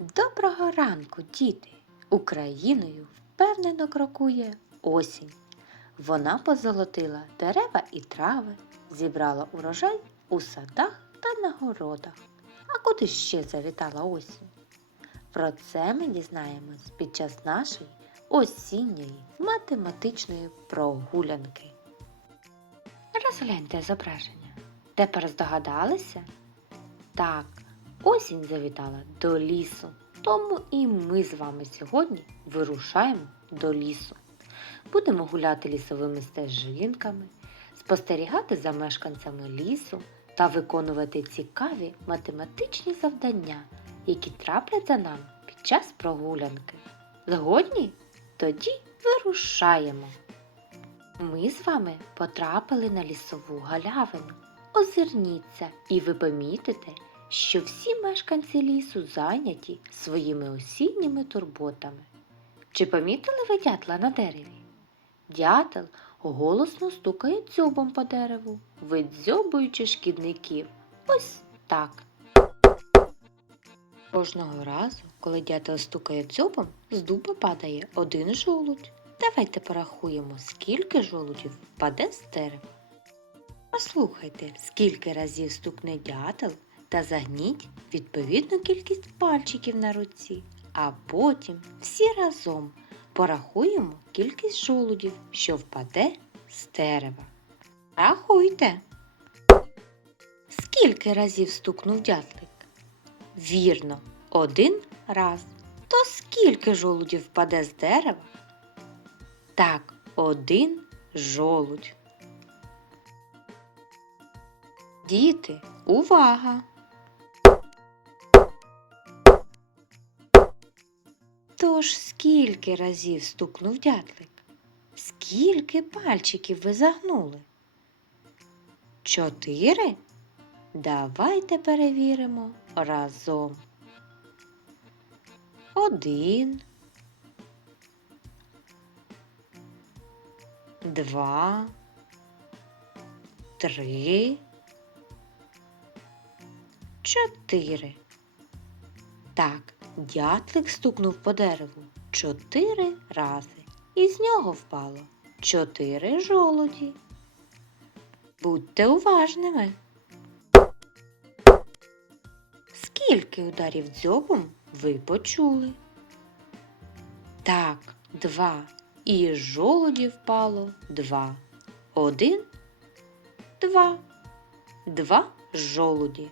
Доброго ранку, діти! Україною впевнено крокує осінь. Вона позолотила дерева і трави, зібрала урожай у садах та на городах. А куди ще завітала осінь? Про це ми дізнаємось під час нашої осінньої математичної прогулянки. Розгляньте зображення. Тепер здогадалися? Так, осінь завітала до лісу. Тому і ми з вами сьогодні вирушаємо до лісу. Будемо гуляти лісовими стежинками, спостерігати за мешканцями лісу та виконувати цікаві математичні завдання, які трапляться нам під час прогулянки. Згодні? Тоді вирушаємо. Ми з вами потрапили на лісову галявину. Озирніться, і ви помітите, що всі мешканці лісу зайняті своїми осінніми турботами. Чи помітили ви дятла на дереві? Дятел голосно стукає дзьобом по дереву, видзьобуючи шкідників. Ось так. Кожного разу, коли дятел стукає дзьобом, з дуба падає один жолудь. Давайте порахуємо, скільки жолудів впаде з дерева. Послухайте, скільки разів стукне дятел та загніть відповідну кількість пальчиків на руці, а потім всі разом порахуємо кількість жолудів, що впаде з дерева. Рахуйте. Скільки разів стукнув дятлик? Вірно, один раз. То скільки жолудів впаде з дерева? Так, один жолудь. Діти, увага! Тож скільки разів стукнув дятлик? Скільки пальчиків ви загнули? Чотири? Давайте перевіримо разом. Один. Два. Три. Чотири. Так, дятлик стукнув по дереву чотири рази, і з нього впало чотири жолуді. Будьте уважними. Скільки ударів дзьобом ви почули? Так, два. І з жолуді впало два. Один, два, два жолуді.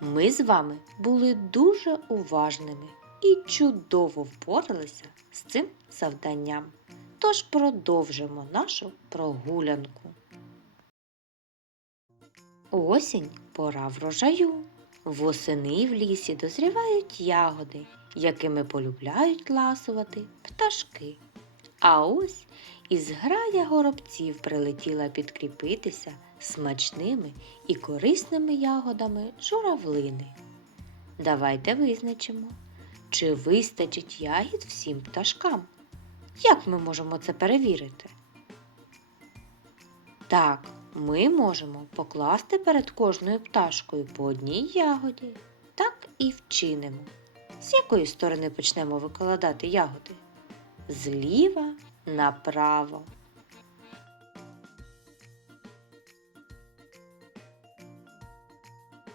Ми з вами були дуже уважними і чудово впоралися з цим завданням. Тож продовжимо нашу прогулянку. Осінь пора врожаю. Восени в лісі дозрівають ягоди, якими полюбляють ласувати пташки. А ось і зграя горобців прилетіла підкріпитися смачними і корисними ягодами журавлини. Давайте визначимо, чи вистачить ягід всім пташкам. Як ми можемо це перевірити? Так, ми можемо покласти перед кожною пташкою по одній ягоді. Так і вчинимо. З якої сторони почнемо викладати ягоди? Зліва направо.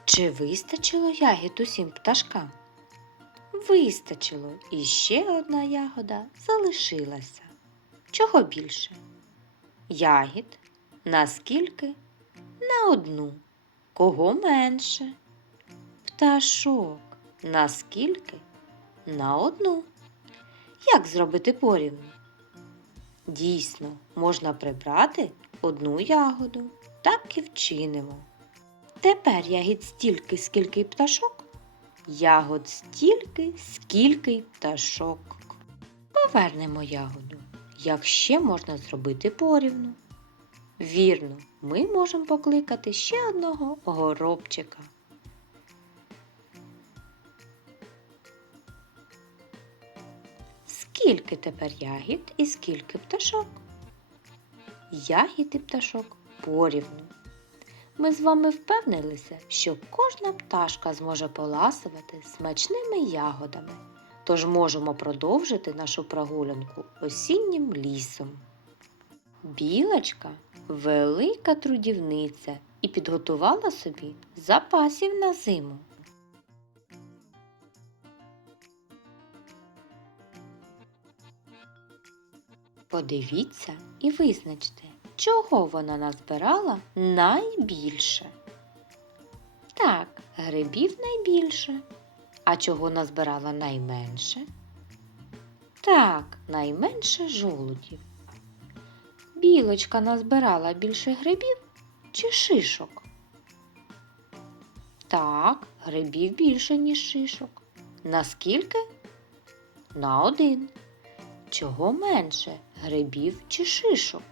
Чи вистачило ягід усім пташкам? Вистачило, і ще одна ягода залишилася. Чого більше? Ягід наскільки? На одну. Кого менше? Пташок наскільки? На одну. Як зробити порівну? Дійсно, можна прибрати одну ягоду, так і вчинимо. Тепер ягід стільки, скільки й пташок, ягод стільки, скільки й пташок. Повернемо ягоду. Як ще можна зробити порівну? Вірно, ми можемо покликати ще одного горобчика. Скільки тепер ягід і скільки пташок? Ягід і пташок порівну. ми з вами впевнилися, що кожна пташка зможе поласувати смачними ягодами. Тож можемо продовжити нашу прогулянку осіннім лісом. Білочка велика трудівниця і підготувала собі запасів на зиму. Подивіться і визначте, чого вона назбирала найбільше. Так, грибів найбільше. А чого назбирала найменше? Так, найменше жолудів. Білочка назбирала більше грибів чи шишок? Так, грибів більше, ніж шишок. Наскільки? На один. Чого менше грибів чи шишок?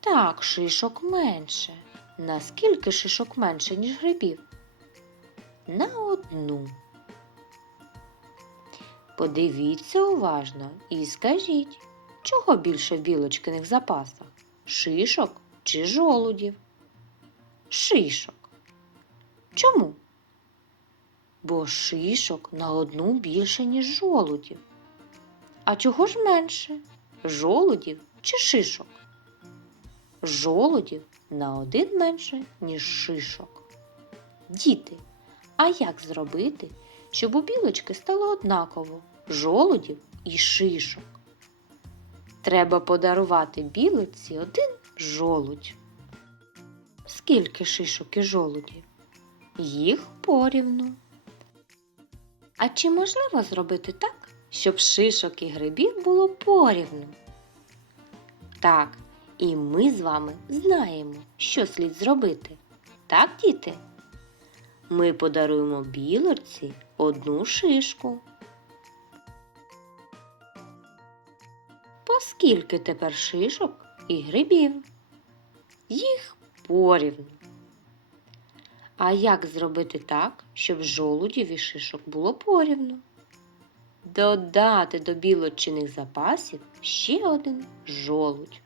Так, шишок менше. Наскільки шишок менше, ніж грибів? На одну. Подивіться уважно і скажіть, чого більше в білочкиних запасах? Шишок чи жолудів? Шишок. Чому? Бо шишок на одну більше, ніж жолудів. А чого ж менше? Жолудів чи шишок? Жолудів на один менше, ніж шишок. Діти, а як зробити, щоб у білочки стало однаково жолудів і шишок? Треба подарувати білочці один жолудь. Скільки шишок і жолудів? Їх порівну. А чи можливо зробити так, щоб шишок і грибів було порівну? Так, і ми з вами знаємо, що слід зробити. Так, діти? Ми подаруємо білочці одну шишку. Поскільки тепер шишок і грибів? Їх порівну. А як зробити так, щоб жолудів і шишок було порівну? Додати до білочиних запасів ще один жолудь.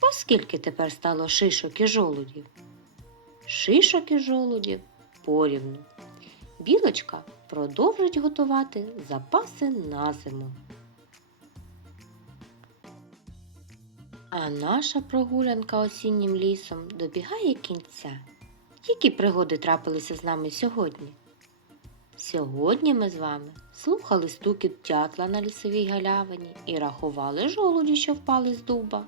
Поскільки тепер стало шишок і жолудів? Шишок і жолудів порівну. Білочка продовжить готувати запаси на зиму. А наша прогулянка осіннім лісом добігає кінця. Які пригоди трапилися з нами сьогодні? Сьогодні ми з вами слухали стукіт дятла на лісовій галявині і рахували жолуді, що впали з дуба.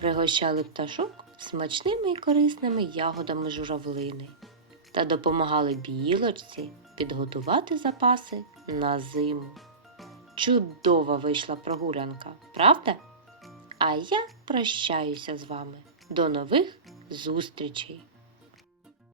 Пригощали пташок смачними і корисними ягодами журавлини та допомагали білочці підготувати запаси на зиму. Чудова вийшла прогулянка, правда? А я прощаюся з вами. До нових зустрічей!